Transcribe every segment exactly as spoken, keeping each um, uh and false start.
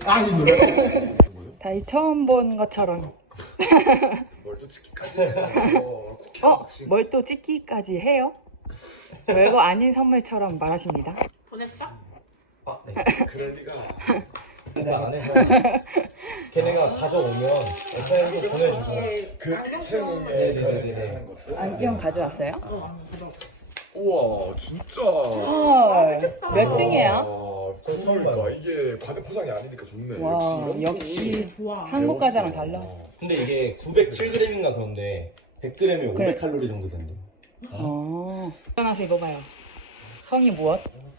아이 노래. 다이 처음 본 것처럼. 뭘 또 찍기까지 해. 어? 뭘 또 찍기까지 해요? 별거 아닌 선물처럼 말하십니다. 보냈어? 아, 네. 그럴 리가. 근데 안 해서 걔네가 가져오면 에스엠에스 보내주세요. 그 층에 네네네. 하는 것도. 안경 가져왔어요? 어. 우와, 진짜. 헐. 몇 층이에요? 그러니까 이게 과대 포장이 아니니까 좋네. 와, 역시 이런 역시 좋아. 한국 과자랑 달라. 근데 이게 구백칠 그램인가 그런데 백 그램이 그래. 오백 칼로리 정도 된대. 어. 일어나서 입어봐요. 성이 무엇?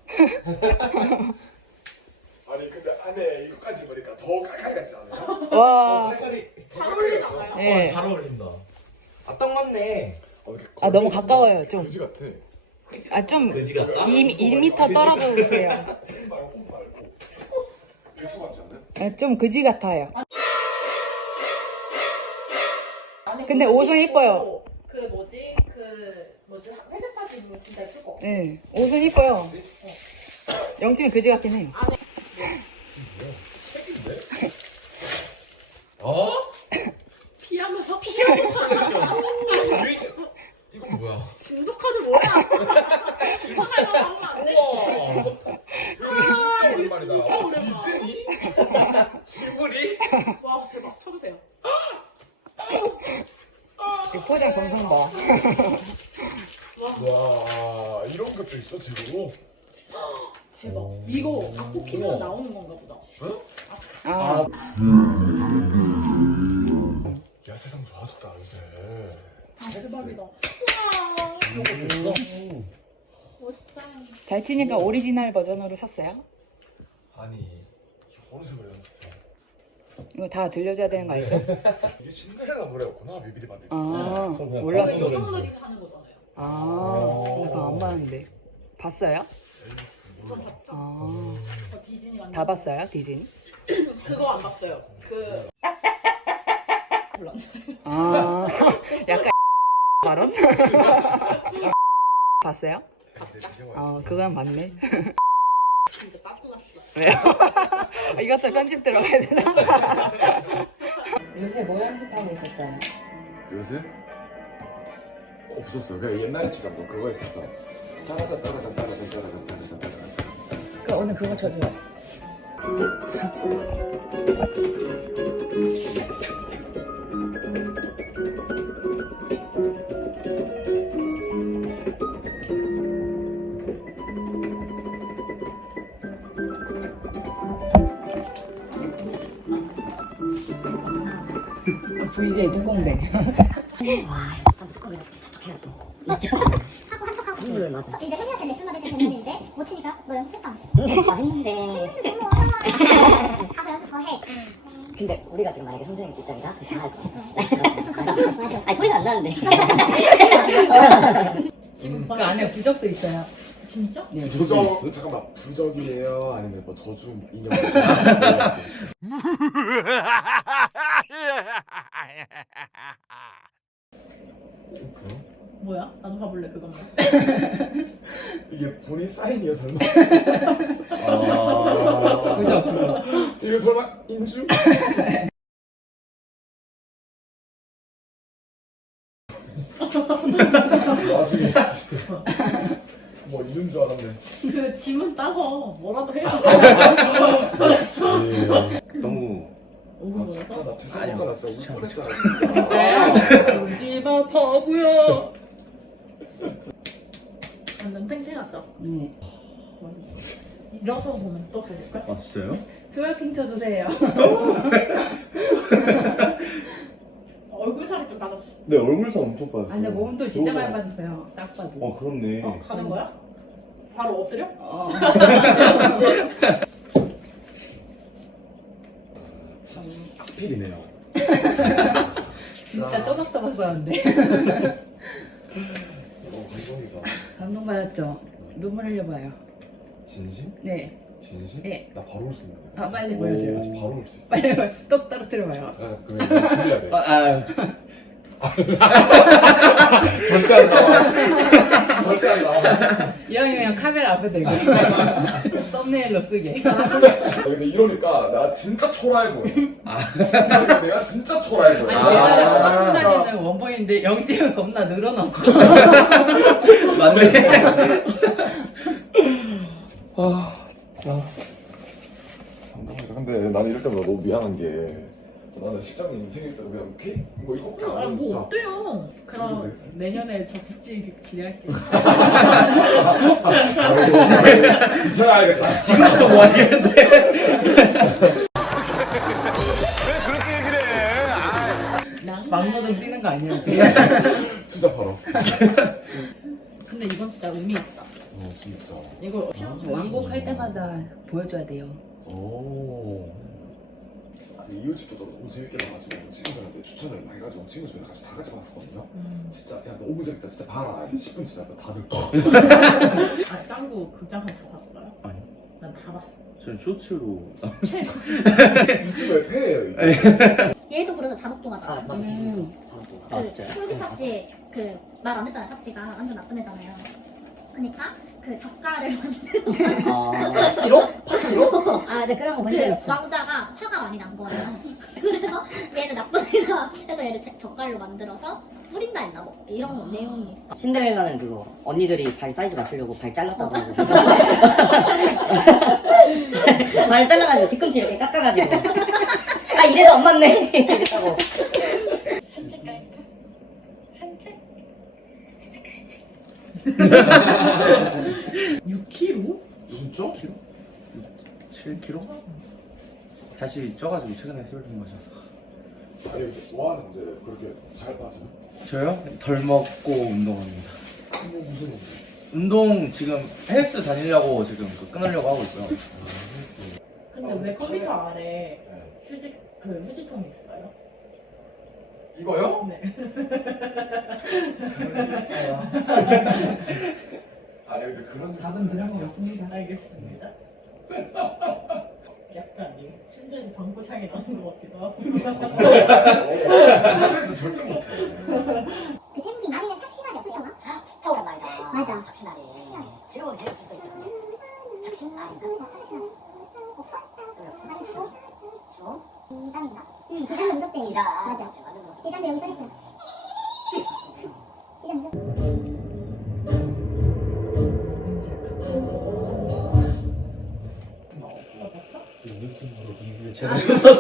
아니 근데 안에 이거까지 입으니까 더 깔깔이 같지 않아요? 와. 색깔이 잘 어울리잖아요. 예. 잘 어울린다. 아 딱 맞네. 어, 이렇게 아, 너무 걸리니까 가까워요, 좀. 그지 같아. 아, 좀 그지 같다. 이 미터 떨어져 주세요. 콩 말고 콩 말고. 백수 같지 않아요? 아, 좀 그지 같아요. 안에 근데 그거 옷은 입고 이뻐요. 그 뭐지? 그 뭐지? 회색 바지 입으면 진짜 예쁠 것 같아. 네, 옷은 이뻐요. 영팀이 그지 같긴 해요. 안에 책인데? 어? 피하면서 피하면서 이건 뭐야? 진돗카드 뭐야? 이상한 거 하면 안 돼. 이거 진짜 오랜만이다. 진짜 어, 오랜만. 디즈니? 지브리? 와 대박 쳐보세요. 이 포장 정성 봐. 와 이런 것도 있어 지금? 대박. 이거 악보 키면 나오는 건가 보다. 아, 야 세상 좋아졌다 요새. 아 대박이다. 우와. 멋있다. 잘 치니까 오리지널 버전으로 샀어요? 아니 이거 어느 색으로 연습해? 이거 다 들려줘야 되는 거 알죠? 이게 신데렐라 노래였구나 비비디 바비디. 아, 그럼 그냥 몰랐어. 다른 요정들이 하는 거잖아요. 아, 근데 그거 안 봤는데. 봤어요? 에이스 저 몰라. 봤죠? 아, 저 디즈니 완전. 다 봤어요, 디즈니? 그거 안 봤어요. 그 아, 약간 발언? 봤어요? 아, 그건 맞네. 진짜 짜증났어. 왜요? 아, 이것도 편집 들어가야 되나? 요새 뭐 연습하고 있었어요? 요새? 없었어. 그냥 옛날에 치던 거 그거 했었어. 따라다 따라다 따라다 따라다 따라다 따라다. 그 오늘 그거 쳐줘요. 브이제이 뚜껑댕. 와, 진짜 무조건 그냥 진짜 척해야지. 맞죠? 하고 한척 하고. 음, 맞아. 이제 혜미한테 레슨 받을 때 되면 이제 못 치니까 너 연습했다. 아, 했는데. 했는데 너무 어려워. 가서 연습 더 해. 근데 우리가 지금 만약에 선생님 입장이다? 다 할 거야. 맞아. 아니, 소리가 안 나는데. 지금 그 안에 부적도 있어요. 진짜? 네. 부적 잠깐만 부적이에요? 아니면 뭐 저주 인형? 뭐야? 나도 봐볼래 그것만. 이게 본인 사인이에요 설마? 아. 부적, 부적. 이거 설마 인주? 나중에 뭐 있는 줄 알았네. 그 짐은 따서 뭐라도 해야 역시. 너무 오고 아 진짜 뭐라서? 나 퇴사하고 나 진짜 울 뻔했잖아 진짜. 네. 울지마 바보야. 완전 탱탱하죠? 응. 일어서 보면 또 볼까? 아 진짜요? 트월킹 쳐주세요. 얼굴 살이 좀 빠졌어. 네 얼굴살 엄청 빠졌어. 아, 근데 몸도 진짜 많이 빠졌어요. 딱 봐도. 어 그렇네. 어, 가는 거야? 바로 엎드려? 어. 참 악필이네요. 진짜 또박또박 썼는데. 어 감동이다. 감동받았죠? 눈물 흘려봐요. 진심? 네. 진심? 네. 나 바로 올 수 있는데. 아, 빨리 보여줘요. 아직 바로 올 수 있어. 빨리 똑 떨어뜨려봐요. 아, 그래 이거 준비해야 돼. 아, 절대 안 나와. 절대 안 한다. 이왕이면 카메라 앞에 대고 썸네일로 쓰게. 근데 이러니까 나 진짜 초라해 보여. 이러니까 내가 진짜 초라해 보여. 아니 아, 내가 진짜. 신나기는 원본인데 영팀은 겁나 늘어났어. 맞네. 아 진짜. 근데 나는 이럴 때마다 너무 미안한 게 나는 실장님 생일 때 그냥 케이크 뭐 이거 그냥 아, 안 뭐 진짜. 어때요? 그럼 좀 되겠어요? 내년에 저 구찌 기대할게요. 괜찮아야겠다. 지금부터 뭐 하겠는데? 막노동 뛰는 거 아니야? 진짜 바로. 근데 이건 진짜 의미 있다. 어 진짜. 이거 완곡할 때마다 보여줘야 돼요. 오. 아니 이웃집도 너무 재밌게 봐가지고 친구들한테 추천을 많이 해가지고 친구 집에 같이 다 같이 봤었거든요. 음. 진짜 야 너무 재밌다 진짜 봐라. 십 분 지나면 다 듣고. 아 짱구 극장판 다 봤어요? 아니. 난 다 봤어. 전 쇼츠로. 유튜브에 폐예요 이게. 얘도 그래서 잔혹동하잖아. 아 맞아. 음. 잘못된 거. 아, 그 진짜요? 솔직 삭지 그 말 안 했잖아요. 삭지가 완전 나쁜 애잖아요. 그러니까 그 젓갈을 만든 아. 파치로? 파치로? 아 이제 그런 거 본 적 있어. 왕자가 화가 많이 난 거예요. 그래서 얘는 나쁜 애다 해서 얘를 제- 젓갈로 만들어서 뿌린다 했나 뭐 이런 거 내용이 있어. 신데렐라는 그거 언니들이 발 사이즈 맞추려고 발 잘랐다고 하고 발 잘라가지고 뒤꿈치 이렇게 깎아가지고 아 이래도 안 맞네 이랬다고. 산책 갈까? 산책? 산책 가야지. 육 킬로그램? 진짜? 칠 킬로그램? 다시 쪄가지고 최근에 술 좀 마셔서. 아니 뭐 하는데 그렇게 잘 빠져? 저요? 덜 먹고 운동합니다. 뭐 무슨 일? 운동 지금 헬스 다니려고 지금 그 끊으려고 하고 있어요. 근데 왜 컴퓨터 아래 네. 휴지 그 휴지통이 있어요? 이거요? 네. 아니 근데 그런 답은 들어보겠습니다. 알겠습니다. 약간 이 침대에서 방구창이 나는 것 같기도 하고. 그래서 절대 못해. 그 태국인 아니면 착신아리 어떻게 영화? 진짜 오랜만이다. 맞아. 작신아리. 즐거운 재미없을 수도 있어요. 작신아리인가? 착신아리 없어? 없어. 아니 주? 주? 기담인가? 응 기담 연속된 기다. 맞아. 맞지, 맞는 거. 기담 여기 써있어. 기담 연속. 유튜브로 리뷰를 제가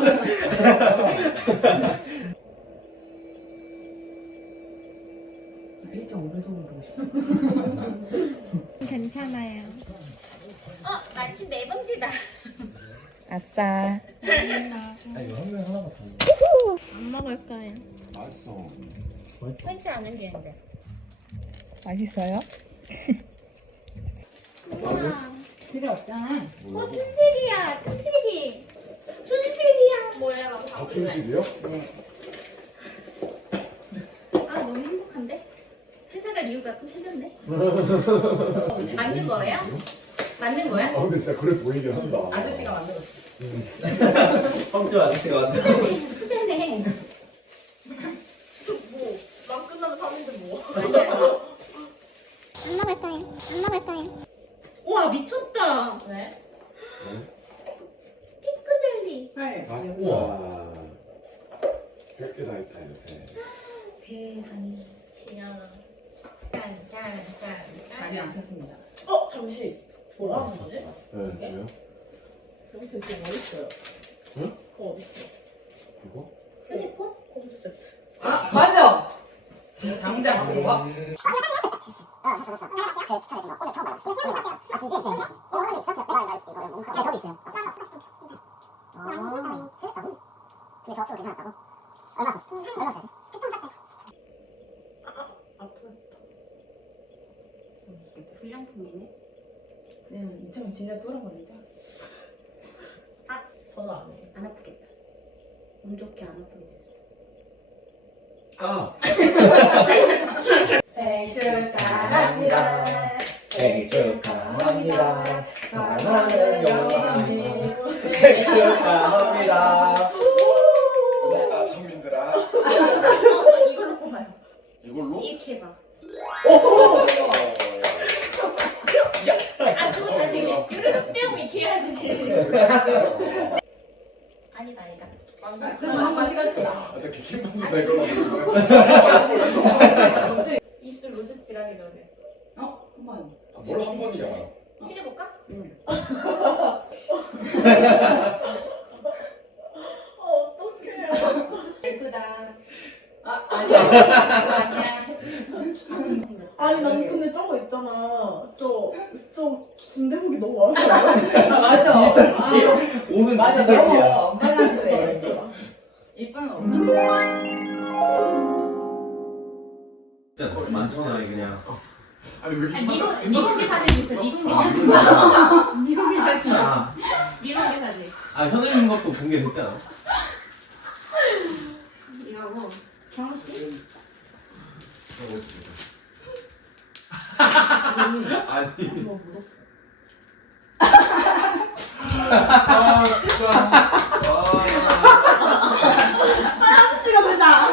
일 점 오 배속으로 보고 싶어. 괜찮아요. 어, 마침 네 봉지다. 아싸. 아 이거 한 명에 하나만 다 안 먹을 거예요. 맛있어. 펜트 안 흘리는데. 맛있어요? 필요 없잖아. 어, 춘식이야, 춘식이. 춘식이야. 뭐야? 박춘식이요? 아, 너무 행복한데? 회사갈 이유가 또 생겼네. 맞는 거예요? 맞는 거야? 아 근데 진짜 그래 보이긴 한다. 아저씨가 만들었어. 성주 아저씨가 와서 수제네, 수제네. 뭐, 막 끝나면 사는데 뭐. 안 먹을 거예요. 안 먹을 거예요. 와, 미쳤다. 네? 피크 젤리. 네. 아, 우와. 별게 다 있다 요새. 세상에. 귀여워. 짠, 짠, 짠, 아직 안 짠. 폈습니다. 어, 잠시. 뭐라 하는 거지? 네, 왜요? 여기 되게 어딨어요? 응? 그거 어딨어? 그거? 휴대폰? 공주 세트. 아 맞아. 당장 앞으로 와. 아프다. 불량품이네. 그냥 이창 진짜 뚫어버리자. 아. 저는 안 해. 안 아프겠다. 운 좋게 안 아프게 됐어. 아! 생일 축하합니다. 생일 축하합니다. 사랑하는 영감님. 생일 축하합니다. 고맙다 천민들아. 이걸로 뽑아요. 이걸로? 이렇게 해봐. 오! 뿅 이렇게 해야지. 아니다 아니다. 아 진짜 개킹 받는다 이거. 입술 로즈 칠하기 전에. 어? 한번 뭘한 번이야. 칠해볼까? 어, 어떡해. 예쁘다. 아 아니야 아니야 아니, 난 근데 저거 있잖아. 저, 저 군대복이 너무 마음에 안 아, 맞아 옷은 맞아 디지털이야. 너무 언밸런스해 이쁜 없나? 진짜 많잖아 그냥. 아니 왜 이렇게 아니, 힘들어? 미국 미국의 사진 있어. 미국의 사진. 미국의 사진. 아, 미국의 사진. 아 현우님 것도 공개됐잖아. 이러고 경호 씨. 아니. 아 진짜. 아. 찍어보자.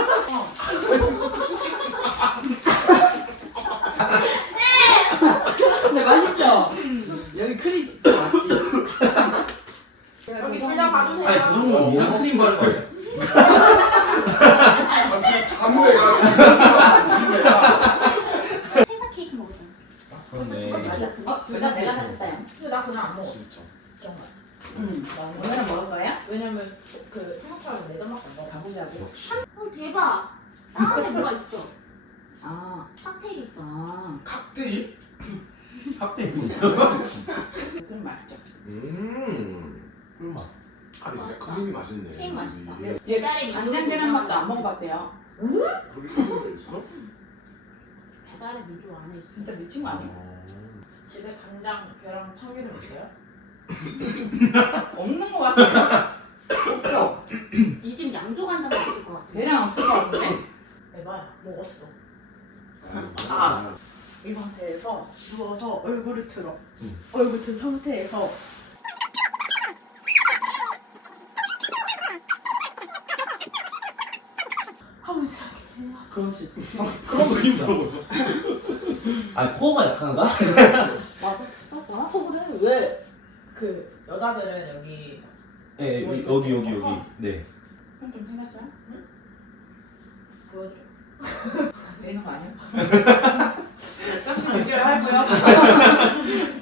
근데 맛있죠? 여기 크림 진짜 맛있지 여기 실력 봐주세요. 아니 저 정도면 미국 크림 바른 거예요. 아 지금 담배가 지금 담배가. 회사 케이크 먹었잖아. 그런데. 어? 둘 다 내가 사줬다 근데 나 그냥 안 먹어. 진짜. 응 오늘은 먹을 거야? 왜냐면 그 생각하면 내 돈밖에 안 먹어. 가보자고 어 대박. 다음에 뭐가 있어? 아 칵테일 있어. 아, 칵테일? 칵테일. 그럼 맛있죠 음. 꿀맛. 아니 진짜 크림이 맛있네. 크림 맛있다. 이게 얘 배달의 간장 계란맛도 안 먹어봤대요 그렇게 크림이 있어? 배달의 미조 안에 있어. 진짜 미친 거 아니야? 집에 간장, 계란, 참기름 있어요? 없는 거 같아 없죠? 이 집 양조 간장 없을 것 같아. 계란 없을 거 같은데? 대박, 먹었어. 아. 이 상태에서 누워서 얼굴을 틀어. 응. 얼굴 든 상태에서 하고 시작해. 그렇지 벌써 힘들어. 아 코어가 약한가? 맞아. 나서 그래. 왜? 그 여자들은 여기 네 여기 여기 여기 여기. 네. 형 좀 생겼어요? 보여드려. 왜 있는 거 아니야? 싹시 연결 하고요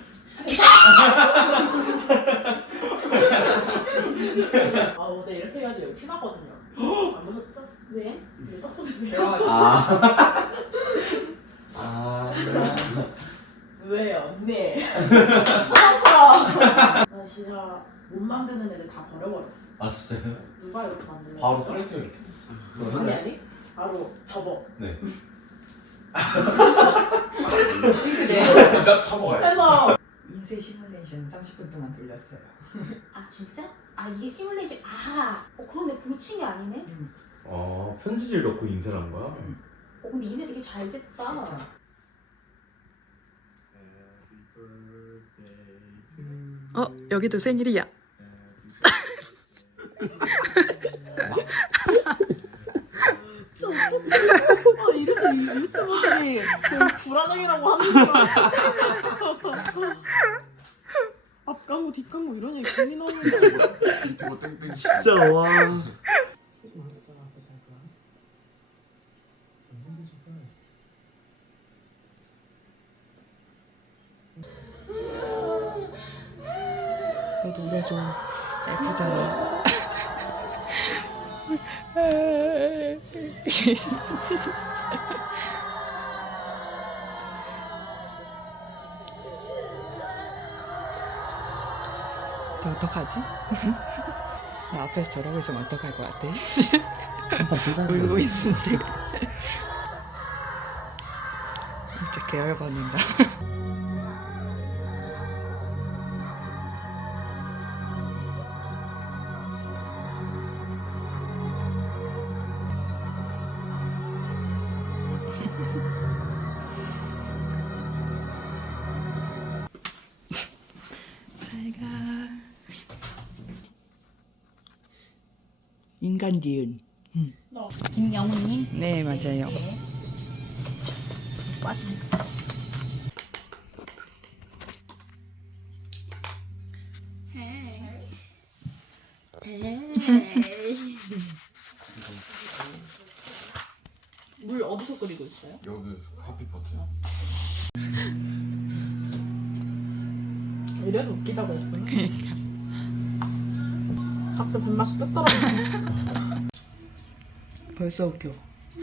아 어제 이렇게 해가지고 여기 피나거든요. 안 보셨죠? 왜? 이게 떡소리 내가 아. 아. 왜요? 네. 아파. 나 진짜 못 만드는 애들 다 버려버렸어. 아 진짜요? 누가 이렇게 만들래? 바로 쓰레기통에 이렇게 뒀어. 아니 아니. 바로 접어. 네. 싱크대 나 처먹어야지. 해서 인쇄 시뮬레이션 삼십 분 동안 돌렸어요 아 진짜? 아 이게 시뮬레이션. 아. 어 그러네. 보친 게 아니네. 어 편지지를 넣고 인쇄를 한 거야? 어 근데 인쇄 되게 잘 됐다. 어, 여기도 생일이야. 아 이래서 이 유튜버들이 그 불안하게라고 하는 거야. 앞광고 뒷광고 이런 얘기 괜히 나오는데. 유튜버 땡땡 씨. 진짜 와. 너도 울어줘. 예쁘잖아. 저 어떡하지? 나 앞에서 저러고 있으면 어떡할 것 같아? 울고 있는데. 진짜 계열받는다. 잘가. 인간 기운. 김영훈님. 네, 맞아요. 물 어디서 끓이고 있어요? 여기 커피포트. 이래서 웃기다고 했더니. 갑자기 밥맛이 뚝 떨어지네. 벌써 웃겨.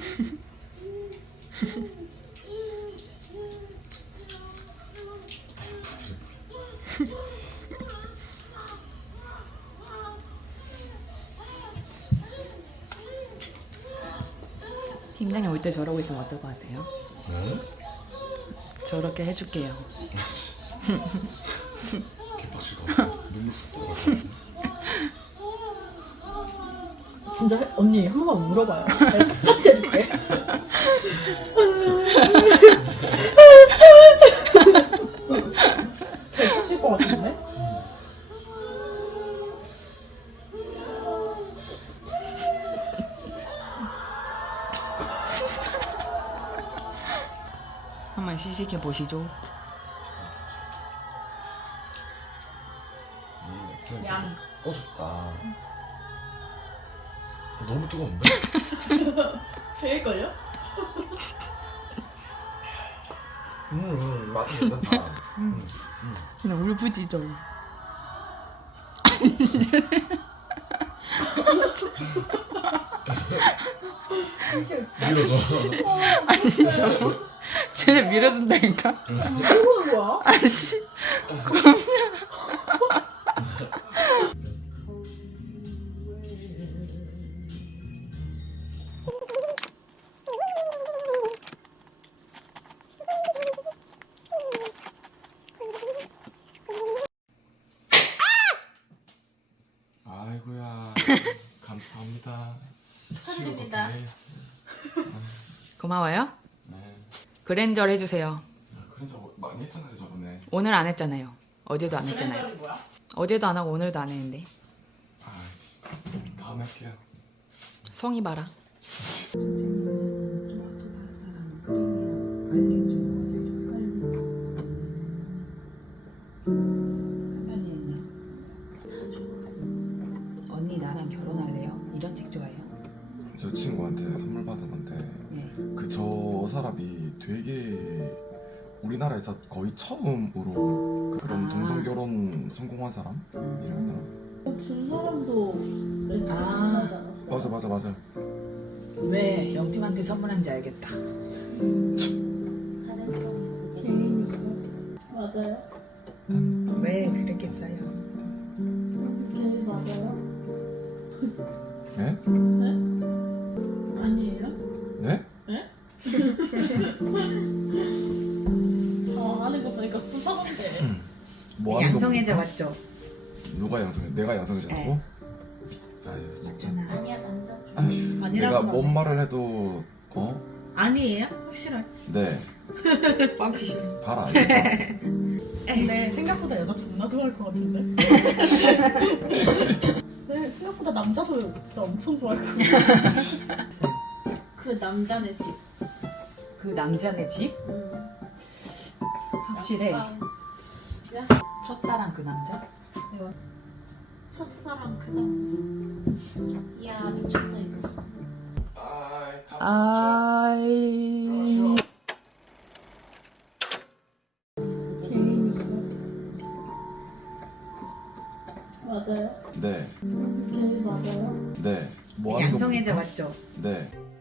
팀장님 올 때 저러고 있으면 어떨 것 같아요? 네? 저렇게 해줄게요. 개빡치고 눈물 쑥 들어갈 것 같은데. 진짜 해- 언니 한 번만 물어봐요. 내가 똑같이 해줄게. 개빡칠 것 같은데? 한번 시식해 보시죠. 이 냄새는 양. 되게 어둡다. 너무 뜨거운데? 되게걸요? 음, 음 맛은 괜찮다. 음, 음. 그냥 울부짖어. 밀어서. 쟤네 밀어준다니까? 뭐하는 거야? 아씨. 아이고야. 감사합니다. 축하드립니다. 고마워요. 네. 그랜저를 해주세요. 야, 그런 저 많이 했잖아요 저번에. 오늘 안 했잖아요. 어제도 안 했잖아요. 그랜저이 뭐야? 어제도 안 하고 오늘도 안 했는데. 아 진짜. 다음에 할게요. 성이 봐라. 언니 나랑 결혼할래요? 이런 책 좋아해요? 저 친구한테 선물 받은 건데 네. 그 저 사람이 되게 우리나라에서 거의 처음으로 그런 아. 동성 결혼 성공한 사람이라나. 준 사람도 렌즈 아. 하지 않았어? 맞아 맞아 맞아. 왜 영팀한테 선물한지 알겠다. 맞아요? 왜 그랬겠어요? 네, 맞아요? 네? 아니에요? 네? 당황하는 거 보니까 수상한데. 뭐 하는 거 양성애자 봅니까? 맞죠? 누가 양성애? 내가 양성애자라고? 네. 아유 진짜. 아니야 남자 좀. 아휴, 아니라고 내가 하네. 뭔 말을 해도 어? 아니에요? 확실해. 네. 뻥치시네. 발 아니까. 근데 생각보다 여자 존나 좋아할 것 같은데? 네, 생각보다 남자도 진짜 엄청 좋아할 것 같아. 그 남자네 집. 그 남자네 집? 확실해. 약간 첫사랑 그 남자? 첫사랑 그 남자. 야 미쳤다 이거. 아이, 다 아이. 맞아요? 네. 네, 맞아요? 네. 뭐 하는 거 양성애자 봅니까? 맞죠? 네.